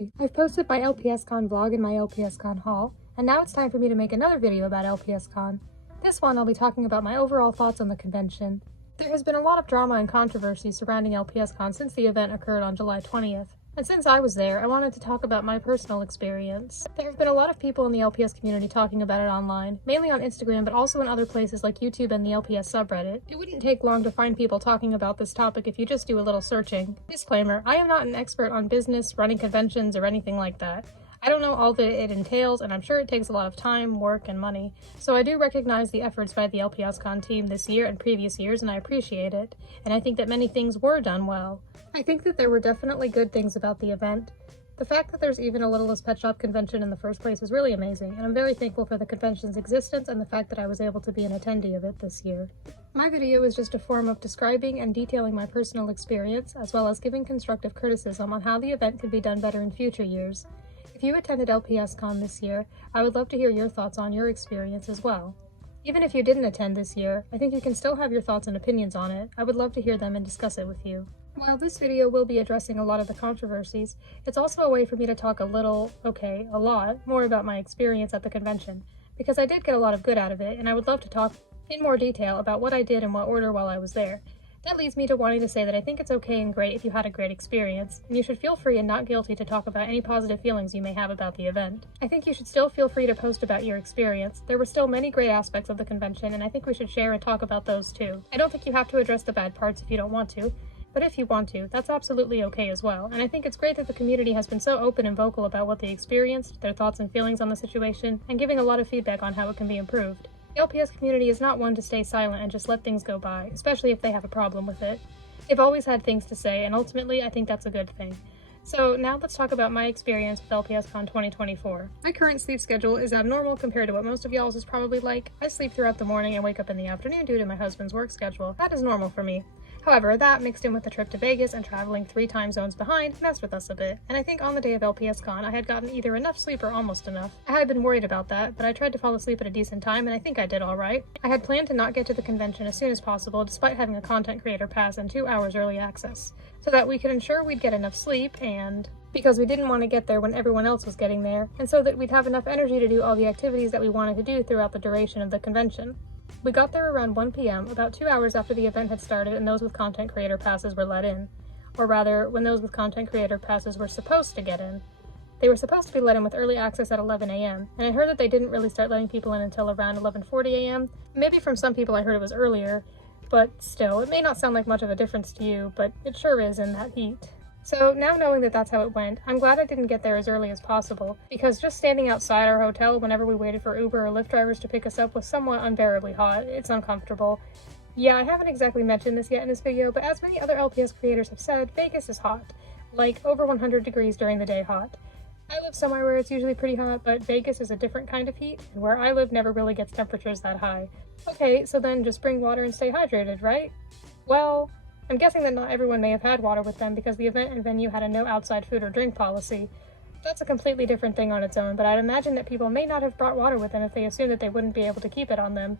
Hey, I've posted my LPSCon vlog and my LPSCon haul, and now it's time for me to make another video about LPSCon. This one I'll be talking about my overall thoughts on the convention. There has been a lot of drama and controversy surrounding LPSCon since the event occurred on July 20th. And since I was there, I wanted to talk about my personal experience. There have been a lot of people in the LPS community talking about it online, mainly on Instagram, but also in other places like YouTube and the LPS subreddit. It wouldn't take long to find people talking about this topic if you just do a little searching. Disclaimer, I am not an expert on business, running conventions, or anything like that. I don't know all that it entails, and I'm sure it takes a lot of time, work, and money. So I do recognize the efforts by the LPSCon team this year and previous years, and I appreciate it. And I think that many things were done well. I think that there were definitely good things about the event. The fact that there's even a Littlest Pet Shop convention in the first place is really amazing, and I'm very thankful for the convention's existence and the fact that I was able to be an attendee of it this year. My video is just a form of describing and detailing my personal experience, as well as giving constructive criticism on how the event could be done better in future years. If you attended LPSCon this year, I would love to hear your thoughts on your experience as well. Even if you didn't attend this year, I think you can still have your thoughts and opinions on it. I would love to hear them and discuss it with you. While this video will be addressing a lot of the controversies, it's also a way for me to talk a lot more about my experience at the convention, because I did get a lot of good out of it, and I would love to talk in more detail about what I did in what order while I was there. That leads me to wanting to say that I think it's okay and great if you had a great experience, and you should feel free and not guilty to talk about any positive feelings you may have about the event. I think you should still feel free to post about your experience. There were still many great aspects of the convention, and I think we should share and talk about those too. I don't think you have to address the bad parts if you don't want to, but if you want to, that's absolutely okay as well, and I think it's great that the community has been so open and vocal about what they experienced, their thoughts and feelings on the situation, and giving a lot of feedback on how it can be improved. The LPS community is not one to stay silent and just let things go by, especially if they have a problem with it. They've always had things to say, and ultimately I think that's a good thing. So now let's talk about my experience with LPSCon 2024. My current sleep schedule is abnormal compared to what most of y'all's is probably like. I sleep throughout the morning and wake up in the afternoon due to my husband's work schedule. That is normal for me. However, that mixed in with the trip to Vegas and traveling 3 time zones behind messed with us a bit, and I think on the day of LPSCon I had gotten either enough sleep or almost enough. I had been worried about that, but I tried to fall asleep at a decent time and I think I did alright. I had planned to not get to the convention as soon as possible despite having a content creator pass and 2 hours early access, so that we could ensure we'd get enough sleep and because we didn't want to get there when everyone else was getting there, and so that we'd have enough energy to do all the activities that we wanted to do throughout the duration of the convention. We got there around 1 p.m., about 2 hours after the event had started and those with content creator passes were let in. Or rather, when those with content creator passes were supposed to get in. They were supposed to be let in with early access at 11 a.m., and I heard that they didn't really start letting people in until around 11:40 a.m. Maybe from some people I heard it was earlier, but still, it may not sound like much of a difference to you, but it sure is in that heat. So now knowing that that's how it went, I'm glad I didn't get there as early as possible, because just standing outside our hotel whenever we waited for Uber or Lyft drivers to pick us up was somewhat unbearably hot. It's uncomfortable. Yeah, I haven't exactly mentioned this yet in this video, but as many other LPS creators have said, Vegas is hot. Like over 100 degrees during the day hot. I live somewhere where it's usually pretty hot, but Vegas is a different kind of heat, and where I live never really gets temperatures that high. Okay, so then just bring water and stay hydrated, right? Well, I'm guessing that not everyone may have had water with them because the event and venue had a no outside food or drink policy. That's a completely different thing on its own, but I'd imagine that people may not have brought water with them if they assumed that they wouldn't be able to keep it on them.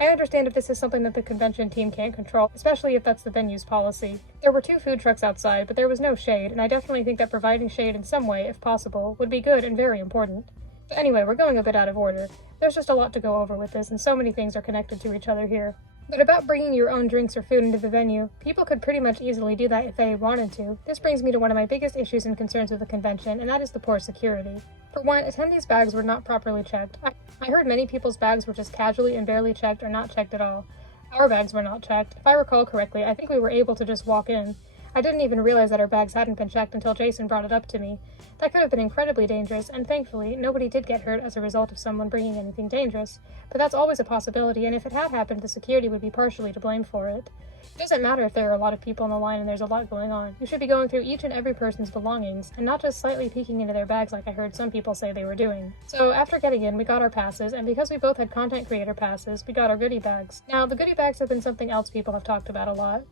I understand if this is something that the convention team can't control, especially if that's the venue's policy. There were 2 food trucks outside, but there was no shade, and I definitely think that providing shade in some way, if possible, would be good and very important. But anyway, we're going a bit out of order. There's just a lot to go over with this, and so many things are connected to each other here. But about bringing your own drinks or food into the venue, people could pretty much easily do that if they wanted to. This brings me to one of my biggest issues and concerns with the convention, and that is the poor security. For one, attendees' bags were not properly checked. I heard many people's bags were just casually and barely checked or not checked at all. Our bags were not checked. If I recall correctly, I think we were able to just walk in. I didn't even realize that our bags hadn't been checked until Jason brought it up to me. That could have been incredibly dangerous, and thankfully, nobody did get hurt as a result of someone bringing anything dangerous. But that's always a possibility, and if it had happened, the security would be partially to blame for it. It doesn't matter if there are a lot of people in the line and there's a lot going on. You should be going through each and every person's belongings, and not just slightly peeking into their bags like I heard some people say they were doing. So after getting in, we got our passes, and because we both had content creator passes, we got our goodie bags. Now, the goodie bags have been something else people have talked about a lot.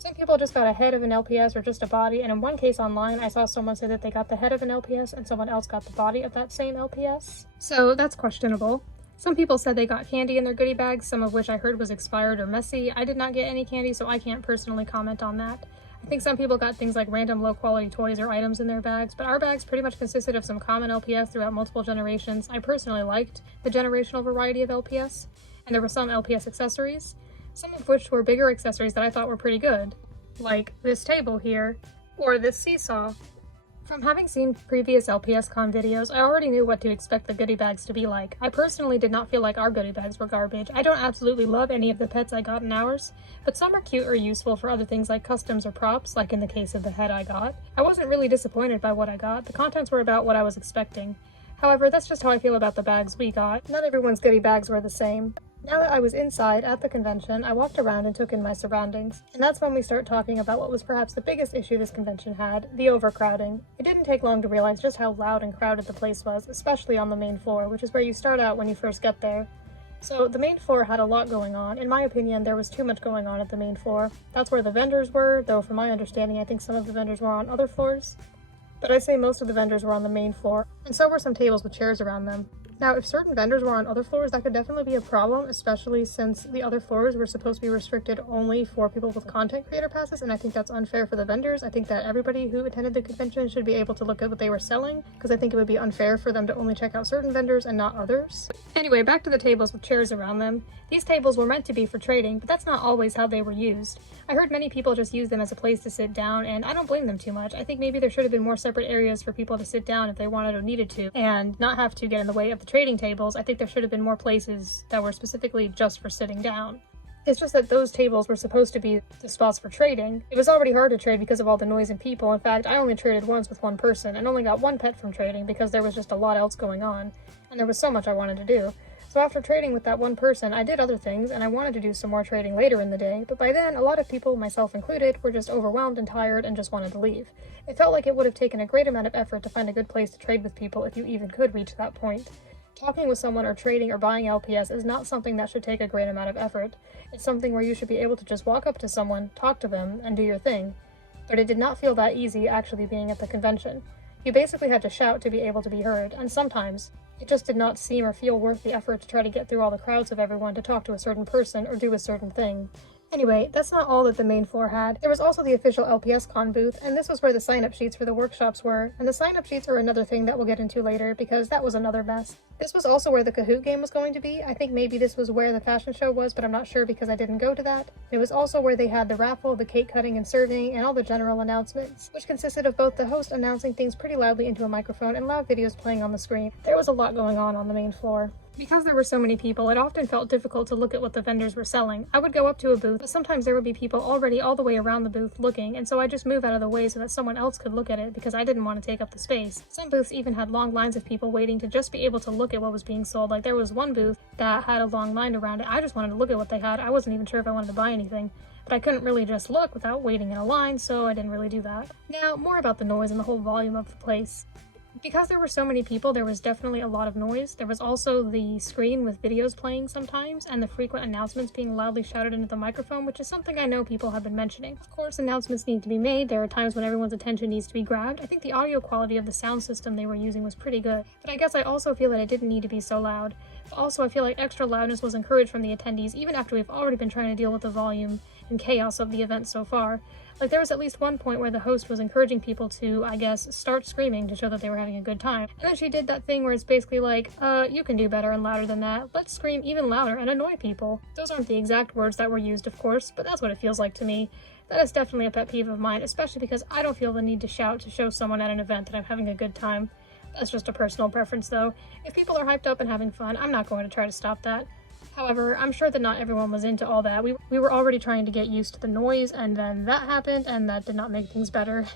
Some people just got a head of an LPS or just a body, and in one case online, I saw someone say that they got the head of an LPS and someone else got the body of that same LPS. So that's questionable. Some people said they got candy in their goodie bags, some of which I heard was expired or messy. I did not get any candy, so I can't personally comment on that. I think some people got things like random low-quality toys or items in their bags, but our bags pretty much consisted of some common LPS throughout multiple generations. I personally liked the generational variety of LPS, and there were some LPS accessories, some of which were bigger accessories that I thought were pretty good, like this table here, or this seesaw. From having seen previous LPSCon videos, I already knew what to expect the goodie bags to be like. I personally did not feel like our goodie bags were garbage. I don't absolutely love any of the pets I got in ours, but some are cute or useful for other things like customs or props, like in the case of the head I got. I wasn't really disappointed by what I got. The contents were about what I was expecting. However, that's just how I feel about the bags we got. Not everyone's goodie bags were the same. Now that I was inside at the convention, I walked around and took in my surroundings. And that's when we start talking about what was perhaps the biggest issue this convention had, the overcrowding. It didn't take long to realize just how loud and crowded the place was, especially on the main floor, which is where you start out when you first get there. So the main floor had a lot going on. In my opinion, there was too much going on at the main floor. That's where the vendors were, though from my understanding, I think some of the vendors were on other floors. But I'd say most of the vendors were on the main floor, and so were some tables with chairs around them. Now, if certain vendors were on other floors, that could definitely be a problem, especially since the other floors were supposed to be restricted only for people with content creator passes, and I think that's unfair for the vendors. I think that everybody who attended the convention should be able to look at what they were selling, because I think it would be unfair for them to only check out certain vendors and not others. Anyway, back to the tables with chairs around them. These tables were meant to be for trading, but that's not always how they were used. I heard many people just use them as a place to sit down, and I don't blame them too much. I think maybe there should have been more separate areas for people to sit down if they wanted or needed to, and not have to get in the way of the trading tables. I think there should have been more places that were specifically just for sitting down. It's just that those tables were supposed to be the spots for trading. It was already hard to trade because of all the noise and people. In fact, I only traded once with one person and only got one pet from trading because there was just a lot else going on, and there was so much I wanted to do. So after trading with that one person, I did other things, and I wanted to do some more trading later in the day, but by then, a lot of people, myself included, were just overwhelmed and tired and just wanted to leave. It felt like it would have taken a great amount of effort to find a good place to trade with people if you even could reach that point. Talking with someone or trading or buying LPS is not something that should take a great amount of effort. It's something where you should be able to just walk up to someone, talk to them, and do your thing. But it did not feel that easy actually being at the convention. You basically had to shout to be able to be heard, and sometimes it just did not seem or feel worth the effort to try to get through all the crowds of everyone to talk to a certain person or do a certain thing. Anyway, that's not all that the main floor had. There was also the official LPSCon booth, and this was where the sign-up sheets for the workshops were, and the sign-up sheets are another thing that we'll get into later, because that was another mess. This was also where the Kahoot game was going to be. I think maybe this was where the fashion show was, but I'm not sure because I didn't go to that. It was also where they had the raffle, the cake cutting and serving, and all the general announcements, which consisted of both the host announcing things pretty loudly into a microphone and loud videos playing on the screen. There was a lot going on the main floor. Because there were so many people, it often felt difficult to look at what the vendors were selling. I would go up to a booth, but sometimes there would be people already all the way around the booth looking, and so I just move out of the way so that someone else could look at it because I didn't want to take up the space. Some booths even had long lines of people waiting to just be able to look at what was being sold. Like there was one booth that had a long line around it. I just wanted to look at what they had. I wasn't even sure if I wanted to buy anything, but I couldn't really just look without waiting in a line, so I didn't really do that. Now, more about the noise and the whole volume of the place. Because there were so many people, there was definitely a lot of noise. There was also the screen with videos playing sometimes, and the frequent announcements being loudly shouted into the microphone, which is something I know people have been mentioning. Of course, announcements need to be made. There are times when everyone's attention needs to be grabbed. I think the audio quality of the sound system they were using was pretty good, but I guess I also feel that it didn't need to be so loud. But also, I feel like extra loudness was encouraged from the attendees, even after we've already been trying to deal with the volume and chaos of the event so far. Like, there was at least one point where the host was encouraging people to, I guess, start screaming to show that they were having a good time. And then she did that thing where it's basically like, you can do better and louder than that. Let's scream even louder and annoy people. Those aren't the exact words that were used, of course, but that's what it feels like to me. That is definitely a pet peeve of mine, especially because I don't feel the need to shout to show someone at an event that I'm having a good time. That's just a personal preference, though. If people are hyped up and having fun, I'm not going to try to stop that. However, I'm sure that not everyone was into all that. We were already trying to get used to the noise, and then that happened, and that did not make things better.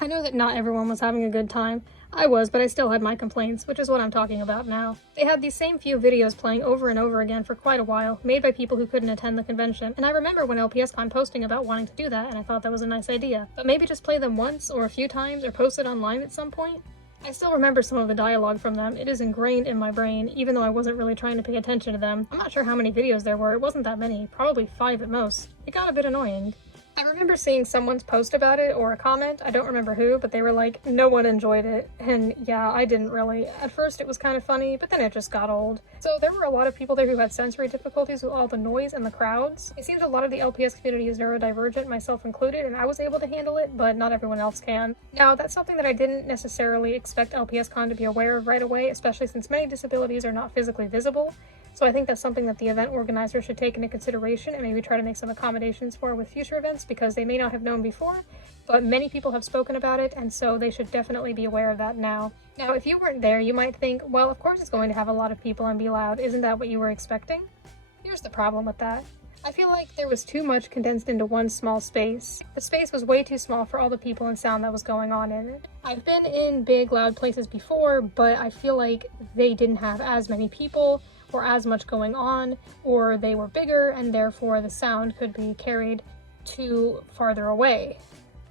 I know that not everyone was having a good time. I was, but I still had my complaints, which is what I'm talking about now. They had these same few videos playing over and over again for quite a while, made by people who couldn't attend the convention, and I remember when LPSCon posting about wanting to do that, and I thought that was a nice idea. But maybe just play them once, or a few times, or post it online at some point? I still remember some of the dialogue from them. It is ingrained in my brain, even though I wasn't really trying to pay attention to them. I'm not sure how many videos there were. It wasn't that many, probably 5 at most. It got a bit annoying. I remember seeing someone's post about it, or a comment, I don't remember who, but they were like, no one enjoyed it. And yeah, I didn't really. At first it was kind of funny, but then it just got old. So there were a lot of people there who had sensory difficulties with all the noise and the crowds. It seems a lot of the LPS community is neurodivergent, myself included, and I was able to handle it, but not everyone else can. Now, that's something that I didn't necessarily expect LPSCon to be aware of right away, especially since many disabilities are not physically visible. So I think that's something that the event organizer should take into consideration and maybe try to make some accommodations for with future events, because they may not have known before, but many people have spoken about it, and so they should definitely be aware of that now. Now, if you weren't there, you might think, well, of course it's going to have a lot of people and be loud. Isn't that what you were expecting? Here's the problem with that. I feel like there was too much condensed into one small space. The space was way too small for all the people and sound that was going on in it. I've been in big, loud places before, but I feel like they didn't have as many people or as much going on, or they were bigger and therefore the sound could be carried too farther away.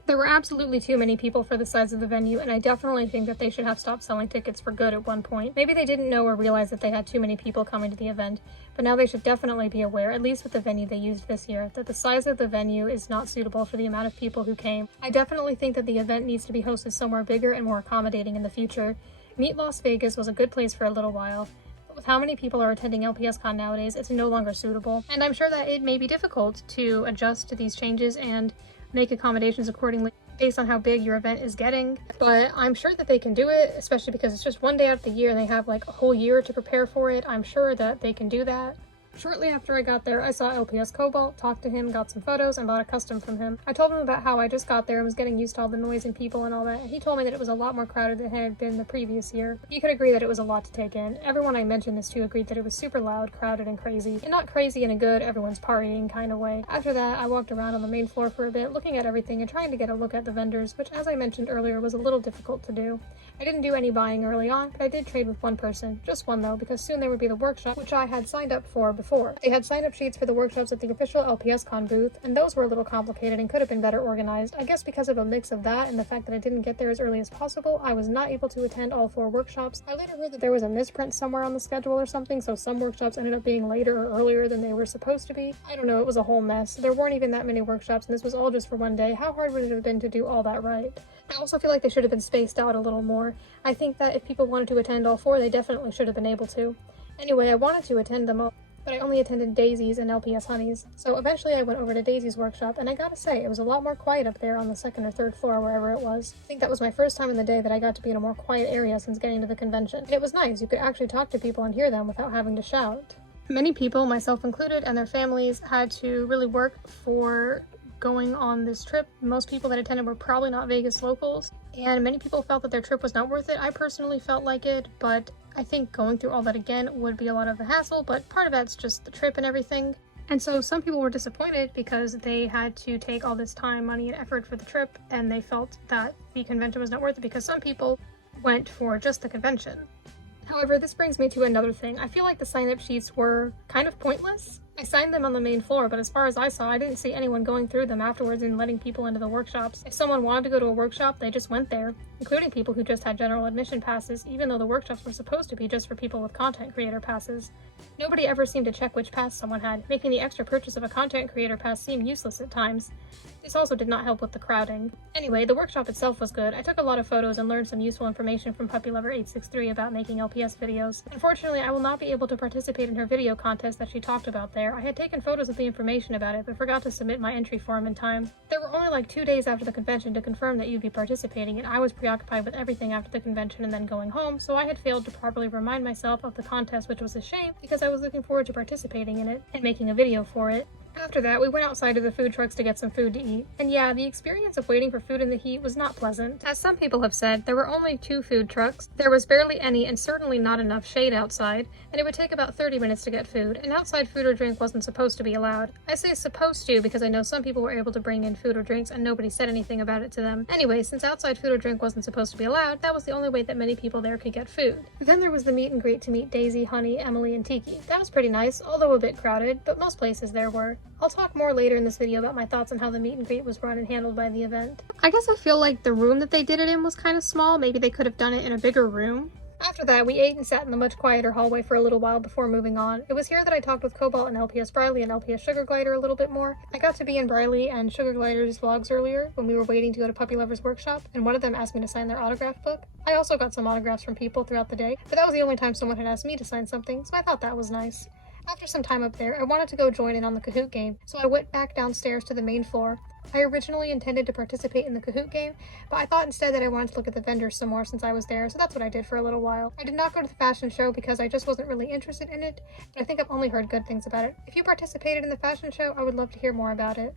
There were absolutely too many people for the size of the venue, and I definitely think that they should have stopped selling tickets for good at one point. Maybe they didn't know or realize that they had too many people coming to the event, but now they should definitely be aware, at least with the venue they used this year, that the size of the venue is not suitable for the amount of people who came. I definitely think that the event needs to be hosted somewhere bigger and more accommodating in the future. Meet Las Vegas was a good place for a little while. With how many people are attending LPSCon nowadays, it's no longer suitable. And I'm sure that it may be difficult to adjust to these changes and make accommodations accordingly based on how big your event is getting. But I'm sure that they can do it, especially because it's just one day out of the year and they have like a whole year to prepare for it. I'm sure that they can do that. Shortly after I got there, I saw LPS Cobalt, talked to him, got some photos, and bought a custom from him. I told him about how I just got there and was getting used to all the noise and people and all that, and he told me that it was a lot more crowded than it had been the previous year. He could agree that it was a lot to take in. Everyone I mentioned this to agreed that it was super loud, crowded, and crazy. And not crazy in a good, everyone's partying kind of way. After that, I walked around on the main floor for a bit, looking at everything and trying to get a look at the vendors, which, as I mentioned earlier, was a little difficult to do. I didn't do any buying early on, but I did trade with one person. Just one though, because soon there would be the workshop, which I had signed up for before. They had sign-up sheets for the workshops at the official LPSCon booth, and those were a little complicated and could have been better organized. I guess because of a mix of that and the fact that I didn't get there as early as possible, I was not able to attend all 4 workshops. I later heard that there was a misprint somewhere on the schedule or something, so some workshops ended up being later or earlier than they were supposed to be. I don't know, it was a whole mess. There weren't even that many workshops, and this was all just for one day. How hard would it have been to do all that right? I also feel like they should have been spaced out a little more. I think that if people wanted to attend all 4, they definitely should have been able to. Anyway, I wanted to attend them all, but I only attended Daisy's and LPS Honey's. So eventually I went over to Daisy's workshop, and I gotta say, it was a lot more quiet up there on the 2nd or 3rd floor, wherever it was. I think that was my first time in the day that I got to be in a more quiet area since getting to the convention. And it was nice, you could actually talk to people and hear them without having to shout. Many people, myself included, and their families had to really work for going on this trip. Most people that attended were probably not Vegas locals, and many people felt that their trip was not worth it. I personally felt like it, but I think going through all that again would be a lot of a hassle, but part of that's just the trip and everything. And so some people were disappointed because they had to take all this time, money, and effort for the trip, and they felt that the convention was not worth it because some people went for just the convention. However, this brings me to another thing. I feel like the sign-up sheets were kind of pointless. I signed them on the main floor, but as far as I saw, I didn't see anyone going through them afterwards and letting people into the workshops. If someone wanted to go to a workshop, they just went there, including people who just had general admission passes, even though the workshops were supposed to be just for people with content creator passes. Nobody ever seemed to check which pass someone had, making the extra purchase of a content creator pass seem useless at times. This also did not help with the crowding. Anyway, the workshop itself was good. I took a lot of photos and learned some useful information from Puppy Lover 863 about making LPS videos. Unfortunately, I will not be able to participate in her video contest that she talked about there. I had taken photos of the information about it, but forgot to submit my entry form in time. There were only like 2 days after the convention to confirm that you'd be participating, and I was preoccupied with everything after the convention and then going home, so I had failed to properly remind myself of the contest, which was a shame because I was looking forward to participating in it and making a video for it. After that, we went outside to the food trucks to get some food to eat. And yeah, the experience of waiting for food in the heat was not pleasant. As some people have said, there were only 2 food trucks, there was barely any and certainly not enough shade outside, and it would take about 30 minutes to get food, and outside food or drink wasn't supposed to be allowed. I say supposed to because I know some people were able to bring in food or drinks and nobody said anything about it to them. Anyway, since outside food or drink wasn't supposed to be allowed, that was the only way that many people there could get food. Then there was the meet and greet to meet Daisy, Honey, Emily, and Tiki. That was pretty nice, although a bit crowded, but most places there were. I'll talk more later in this video about my thoughts on how the meet and greet was run and handled by the event. I guess I feel like the room that they did it in was kind of small. Maybe they could have done it in a bigger room. After that, we ate and sat in the much quieter hallway for a little while before moving on. It was here that I talked with Cobalt and LPS Briley and LPS Sugar Glider a little bit more. I got to be in Briley and Sugar Glider's vlogs earlier when we were waiting to go to Puppy Lovers Workshop, and one of them asked me to sign their autograph book. I also got some autographs from people throughout the day, but that was the only time someone had asked me to sign something, so I thought that was nice. After some time up there, I wanted to go join in on the Kahoot game, so I went back downstairs to the main floor. I originally intended to participate in the Kahoot game, but I thought instead that I wanted to look at the vendors some more since I was there, so that's what I did for a little while. I did not go to the fashion show because I just wasn't really interested in it, but I think I've only heard good things about it. If you participated in the fashion show, I would love to hear more about it.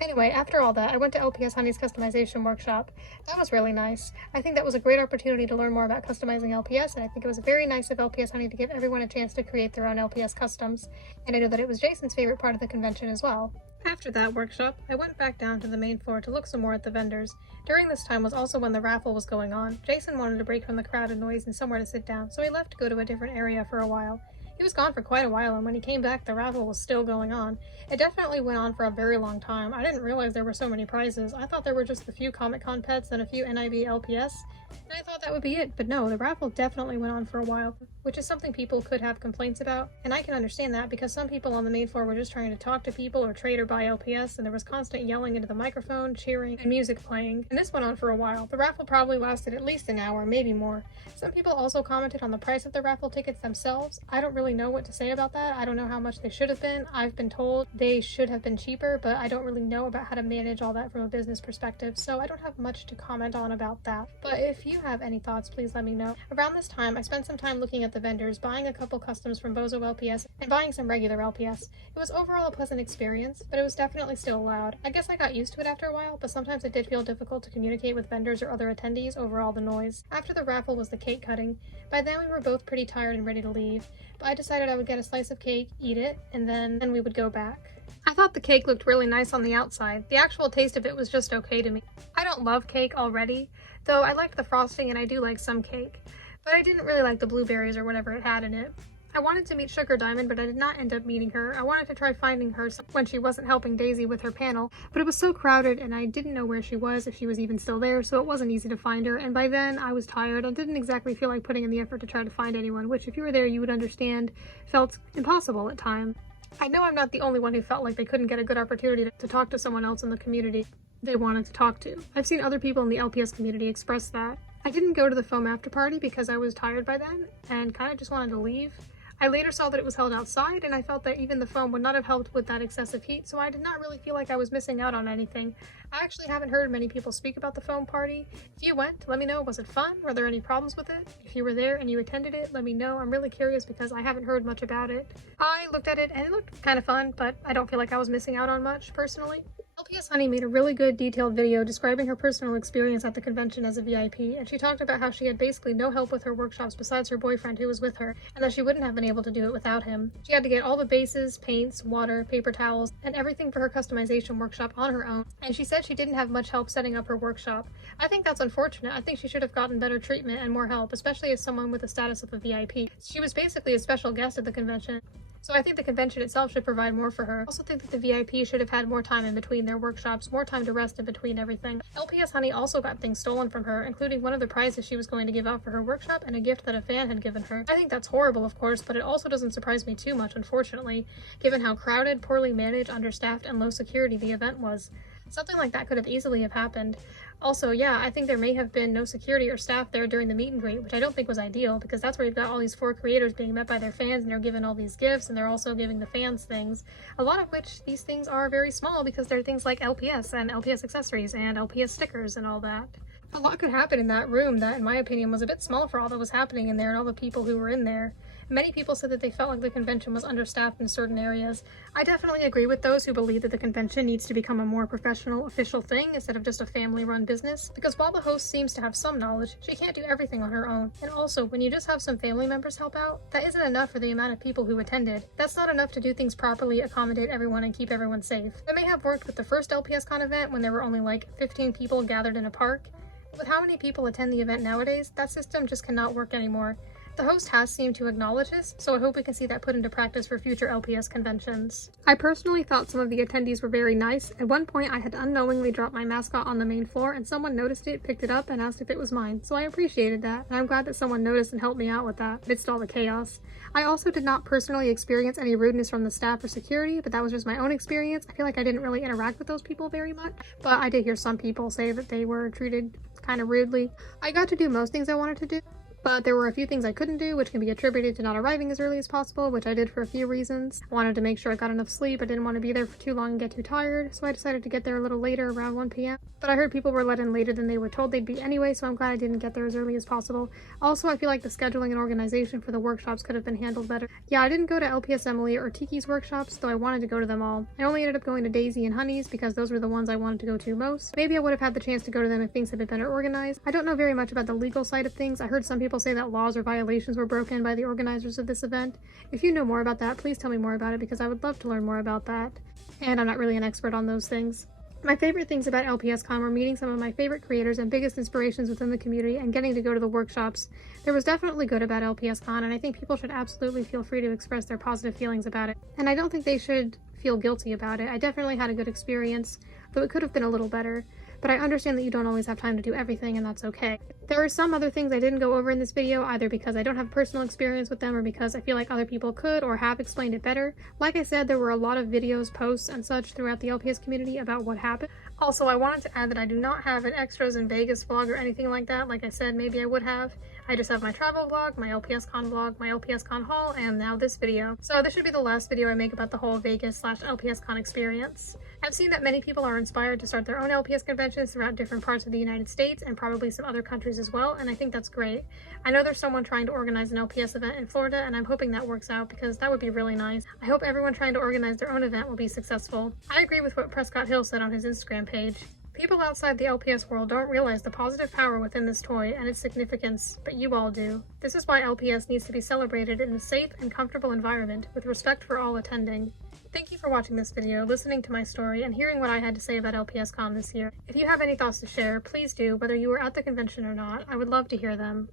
Anyway, after all that, I went to LPS Honey's customization workshop. That was really nice. I think that was a great opportunity to learn more about customizing LPS, and I think it was very nice of LPS Honey to give everyone a chance to create their own LPS customs. And I know that it was Jason's favorite part of the convention as well. After that workshop, I went back down to the main floor to look some more at the vendors. During this time was also when the raffle was going on. Jason wanted to break from the crowd and noise and somewhere to sit down, so he left to go to a different area for a while. He was gone for quite a while, and when he came back, the raffle was still going on. It definitely went on for a very long time. I didn't realize there were so many prizes. I thought there were just a few Comic-Con pets and a few NIV LPS, and I thought that would be it. But no, the raffle definitely went on for a while, which is something people could have complaints about, and I can understand that because some people on the main floor were just trying to talk to people or trade or buy LPS, and there was constant yelling into the microphone, cheering, and music playing, and this went on for a while. The raffle probably lasted at least an hour, maybe more. Some people also commented on the price of the raffle tickets themselves. I don't really know what to say about that. I don't know how much they should have been. I've been told they should have been cheaper, but I don't really know about how to manage all that from a business perspective, so I don't have much to comment on about that. But if you have any thoughts, please let me know. Around this time, I spent some time looking at the vendors, buying a couple customs from Bozo LPS, and buying some regular LPS. It was overall a pleasant experience, but it was definitely still loud. I guess I got used to it after a while, but sometimes it did feel difficult to communicate with vendors or other attendees over all the noise. After the raffle was the cake cutting. By then we were both pretty tired and ready to leave, but I decided I would get a slice of cake, eat it, and then we would go back. I thought the cake looked really nice on the outside. The actual taste of it was just okay to me. I don't love cake already, though I liked the frosting and I do like some cake, but I didn't really like the blueberries or whatever it had in it. I wanted to meet Sugar Diamond, but I did not end up meeting her. I wanted to try finding her when she wasn't helping Daisy with her panel, but it was so crowded and I didn't know where she was, if she was even still there, so it wasn't easy to find her, and by then I was tired and didn't exactly feel like putting in the effort to try to find anyone, which if you were there you would understand felt impossible at times. I know I'm not the only one who felt like they couldn't get a good opportunity to talk to someone else in the community they wanted to talk to. I've seen other people in the LPS community express that. I didn't go to the foam after party because I was tired by then and kind of just wanted to leave. I later saw that it was held outside, and I felt that even the foam would not have helped with that excessive heat, so I did not really feel like I was missing out on anything. I actually haven't heard many people speak about the foam party. If you went, let me know. Was it fun? Were there any problems with it? If you were there and you attended it, let me know. I'm really curious because I haven't heard much about it. I looked at it and it looked kind of fun, but I don't feel like I was missing out on much, personally. LPS Honey made a really good detailed video describing her personal experience at the convention as a VIP, and she talked about how she had basically no help with her workshops besides her boyfriend who was with her, and that she wouldn't have been able to do it without him. She had to get all the bases, paints, water, paper towels, and everything for her customization workshop on her own, and she said she didn't have much help setting up her workshop. I think that's unfortunate. I think she should have gotten better treatment and more help, especially as someone with the status of a VIP. She was basically a special guest at the convention, so I think the convention itself should provide more for her. I also think that the VIP should have had more time in between their workshops, more time to rest in between everything. LPS Honey also got things stolen from her, including one of the prizes she was going to give out for her workshop and a gift that a fan had given her. I think that's horrible, of course, but it also doesn't surprise me too much, unfortunately, given how crowded, poorly managed, understaffed, and low security the event was. Something like that could have easily have happened. Also, yeah, I think there may have been no security or staff there during the meet and greet, which I don't think was ideal, because that's where you've got all these 4 creators being met by their fans, and they're given all these gifts, and they're also giving the fans things, a lot of which these things are very small because they're things like LPS and LPS accessories and LPS stickers and all that. A lot could happen in that room that, in my opinion, was a bit small for all that was happening in there and all the people who were in there. Many people said that they felt like the convention was understaffed in certain areas. I definitely agree with those who believe that the convention needs to become a more professional, official thing instead of just a family-run business, because while the host seems to have some knowledge, she can't do everything on her own. And also, when you just have some family members help out, that isn't enough for the amount of people who attended. That's not enough to do things properly, accommodate everyone, and keep everyone safe. It may have worked with the first LPSCon event when there were only like 15 people gathered in a park. With how many people attend the event nowadays, that system just cannot work anymore. The host has seemed to acknowledge this, so I hope we can see that put into practice for future LPS conventions. I personally thought some of the attendees were very nice. At one point, I had unknowingly dropped my mascot on the main floor, and someone noticed it, picked it up, and asked if it was mine, so I appreciated that, and I'm glad that someone noticed and helped me out with that, amidst all the chaos. I also did not personally experience any rudeness from the staff or security, but that was just my own experience. I feel like I didn't really interact with those people very much, but I did hear some people say that they were treated kind of rudely. I got to do most things I wanted to do, but there were a few things I couldn't do, which can be attributed to not arriving as early as possible, which I did for a few reasons. I wanted to make sure I got enough sleep. I didn't want to be there for too long and get too tired, so I decided to get there a little later, around 1 p.m. But I heard people were let in later than they were told they'd be anyway, so I'm glad I didn't get there as early as possible. Also, I feel like the scheduling and organization for the workshops could have been handled better. Yeah, I didn't go to LPS Emily or Tiki's workshops, though I wanted to go to them all. I only ended up going to Daisy and Honey's because those were the ones I wanted to go to most. Maybe I would have had the chance to go to them if things had been better organized. I don't know very much about the legal side of things. I heard some people say that laws or violations were broken by the organizers of this event. If you know more about that, please tell me more about it because I would love to learn more about that. And I'm not really an expert on those things. My favorite things about LPSCon were meeting some of my favorite creators and biggest inspirations within the community and getting to go to the workshops. There was definitely good about LPSCon, and I think people should absolutely feel free to express their positive feelings about it. And I don't think they should feel guilty about it. I definitely had a good experience, though it could have been a little better. But I understand that you don't always have time to do everything, and that's okay. There are some other things I didn't go over in this video, either because I don't have personal experience with them or because I feel like other people could or have explained it better. Like I said, there were a lot of videos, posts, and such throughout the LPS community about what happened. Also, I wanted to add that I do not have an extras in Vegas vlog or anything like that. Like I said, maybe I would have. I just have my travel vlog, my LPSCon vlog, my LPSCon haul, and now this video. So this should be the last video I make about the whole Vegas/LPSCon experience. I've seen that many people are inspired to start their own LPS conventions throughout different parts of the United States and probably some other countries as well, and I think that's great. I know there's someone trying to organize an LPS event in Florida, and I'm hoping that works out because that would be really nice. I hope everyone trying to organize their own event will be successful. I agree with what Prescott Hill said on his Instagram page. People outside the LPS world don't realize the positive power within this toy and its significance, but you all do. This is why LPS needs to be celebrated in a safe and comfortable environment with respect for all attending. Thank you for watching this video, listening to my story, and hearing what I had to say about LPSCon this year. If you have any thoughts to share, please do, whether you were at the convention or not. I would love to hear them.